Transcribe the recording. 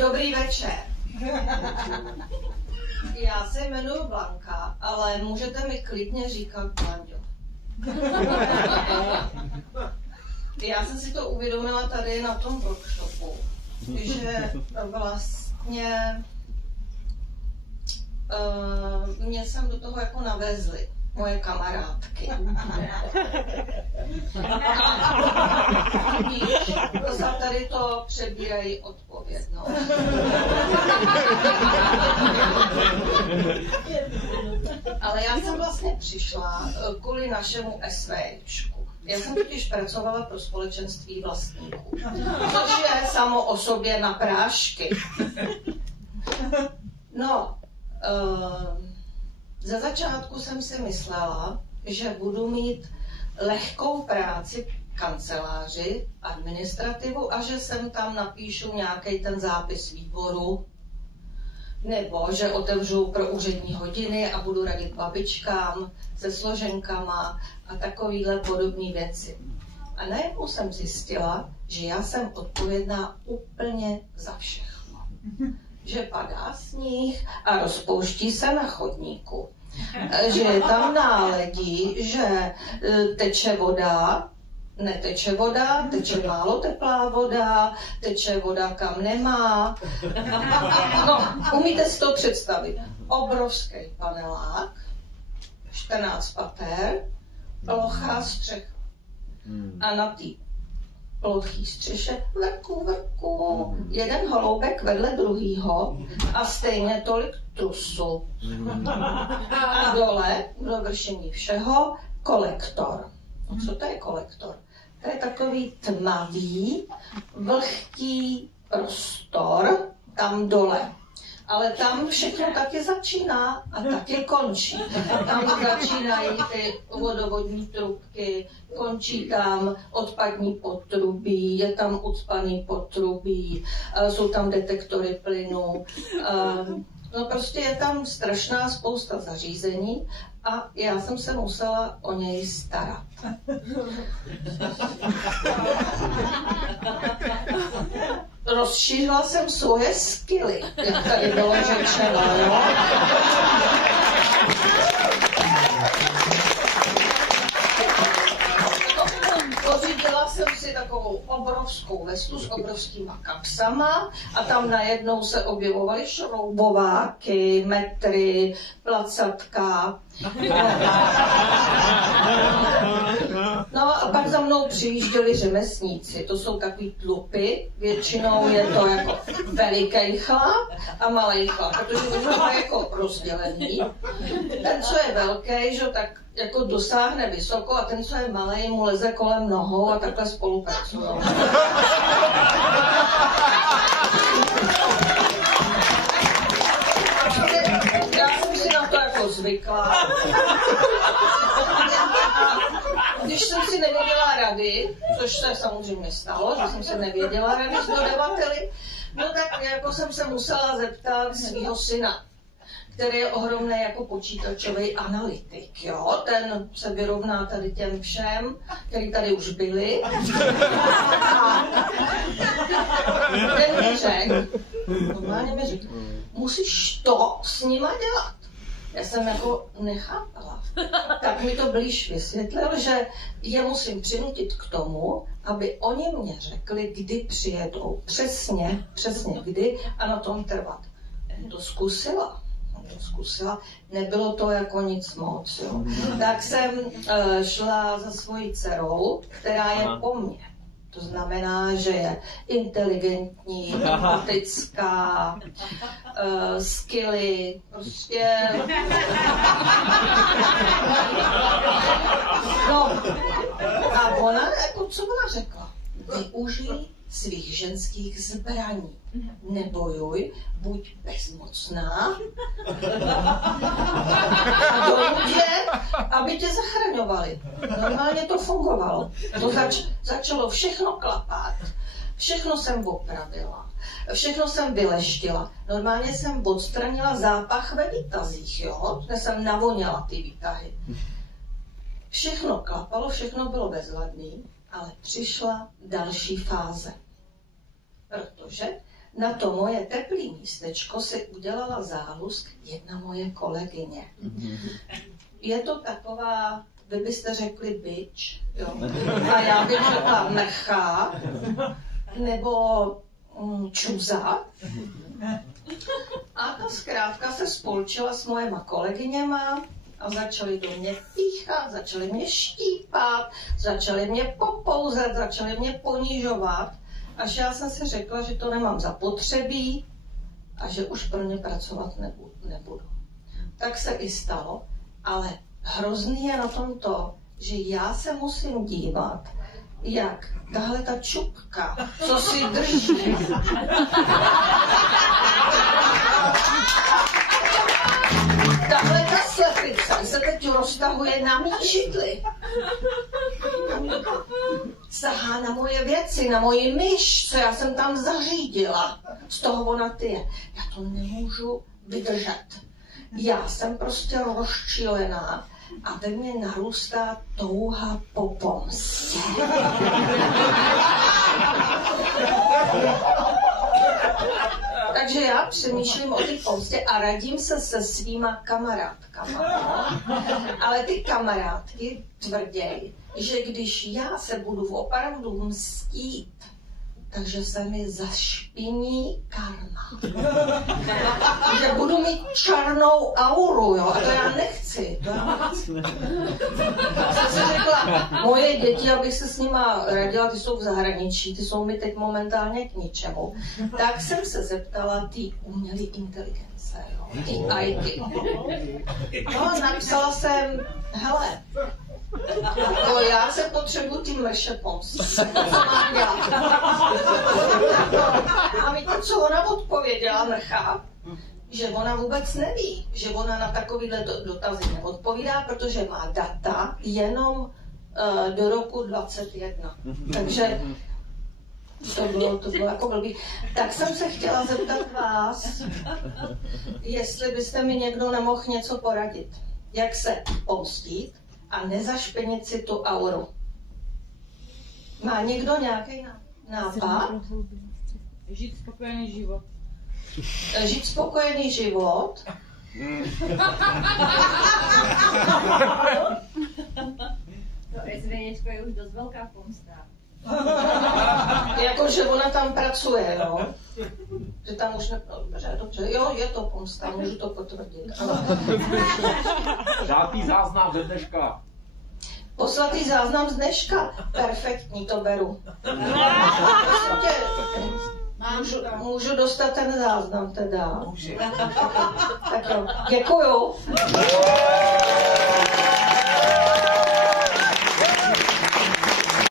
Dobrý večer. Já se jmenuji Blanka, ale můžete mi klidně říkat Blanďo. Já jsem si to uvědomila tady na tom workshopu, že vlastně mě sem do toho jako navezli moje kamarádky. Za tady to přebírají odpovědnost. Ale já jsem vlastně přišla kvůli našemu SVčku. Já jsem totiž pracovala pro společenství vlastníků, což je samo o sobě na prášky. No, za začátku jsem si myslela, že budu mít lehkou práci v kanceláři, administrativu a že sem tam napíšu nějaký ten zápis výboru, nebo že otevřu pro úřední hodiny a budu radit babičkám se složenkama a takovýhle podobné věci. A najednou jsem zjistila, že já jsem odpovědná úplně za všechno. Že padá sníh a rozpouští se na chodníku. Že je tam náledí, že teče voda, neteče voda, teče málo teplá voda, teče voda kam nemá. No, umíte si to představit. Obrovský panelák, 14 pater, plochá střecha. A na té plochý střeše vrku, jeden holoubek vedle druhýho a stejně tolik trusu. A dole, v dovršení všeho, kolektor. Co to je kolektor? To je takový tmavý, vlhký prostor tam dole. Ale tam všechno taky začíná a taky končí. Tam začínají ty vodovodní trubky, končí tam odpadní potrubí, je tam ucpaný potrubí, jsou tam detektory plynu. No prostě je tam strašná spousta zařízení a já jsem se musela o něj starat. Rozšířila jsem svoje skilly, jak tady bylo řečeno, jo? Pořídila jsem si takovou obrovskou vestu s obrovskýma kapsama a tam najednou se objevovaly šroubováky, metry, placatka. No a pak za mnou přijížděli řemeslníci, to jsou takový tlupy, většinou je to jako veliký chlap a malý chlap, protože to je jako rozdělený. Ten, co je velký, že tak jako dosáhne vysoko a ten, co je malý, mu leze kolem nohou a takhle spolupracují. Já jsem si na to jako zvykla. Když jsem si nevěděla rady, což se samozřejmě stalo, že jsem si nevěděla rady s dodavateli, no tak jako jsem se musela zeptat svého syna, který je ohromný jako počítačový analytik, jo? Ten se vyrovná tady těm všem, který tady už byli. A ten mi řekl, normálně mi řekl, musíš to s nima dělat. Já jsem jako nechápala. Tak mi to blíž vysvětlil, že je musím přinutit k tomu, aby oni mě řekli, kdy přijedou. Přesně kdy a na tom trvat. To zkusila. Nebylo to jako nic moc. Jo. Tak jsem šla za svojí dcerou, která je po mně. To znamená, že je inteligentní, empatická, skilly, prostě... No, a ona, jako co ona řekla? Využij svých ženských zbraní. Nebojuj, buď bezmocná a donutě, aby tě zachraňovali. Normálně to fungovalo. To začalo všechno klapat. Všechno jsem opravila. Všechno jsem vyleštila. Normálně jsem odstranila zápach ve výtazích, jo? Já jsem navoněla ty výtahy. Všechno klapalo, všechno bylo bezvadný, ale přišla další fáze. Protože Na to moje teplý místečko si udělala zálusk jedna moje kolegyně. Je to taková, vy byste řekli bitch, jo? A já bych řekla mrcha, nebo čuza. A ta zkrátka se spolčila s mojema kolegyněma a začali do mě píchat, začali mě štípat, začali mě popouzet, začali mě ponižovat. Až já jsem si řekla, že to nemám zapotřebí a že už pro ně pracovat nebudu. Tak se i stalo, ale hrozný je na tom to, že já se musím dívat, jak tahle ta čupka, co si drží, tahle ta slepice se teď roztahuje na mý židli. Sahá na moje věci, na moji myš, co já jsem tam zařídila. Z toho ona tyje. Já to nemůžu vydržet. Já jsem prostě rozčilená a ve mně narůstá touha po pomstě. Takže já přemýšlím o té pomstě a radím se se svýma kamarádkama. Ale ty kamarádky tvrději, že když já se budu opravdu mstít, takže se mi zašpiní karma. Že budu mít černou auru, jo, a to já nechci. Tak jsem si řekla, moje děti, abych se s nima radila, ty jsou v zahraničí, ty jsou mi teď momentálně k ničemu. Tak jsem se zeptala té umělé inteligence, jo, té IT. No, napsala jsem, hele, to já se potřebuji ty mrše pomstit. Co mám dělat? A víte, co ona odpověděla, mrcha? Že ona vůbec neví, že ona na takovýhle dotazy neodpovídá, protože má data jenom do roku 2021. Takže to bylo jako blbý. Tak jsem se chtěla zeptat vás, jestli byste mi někdo nemohl něco poradit. Jak se pomstit a nezašpinit si tu auru. Má někdo nějaký nápad? Žít spokojený život. Žít spokojený život? To SVJčko je už dost velká pomsta. Jako, že ona tam pracuje, jo? Že tam už ne... Dobře, jo, je to pomsta, můžu to potvrdit. Žádný záznam ze dneška. Poslatý záznam z dneška? Perfektní, to beru. Můžu dostat ten záznam teda? Tak jo, děkuju.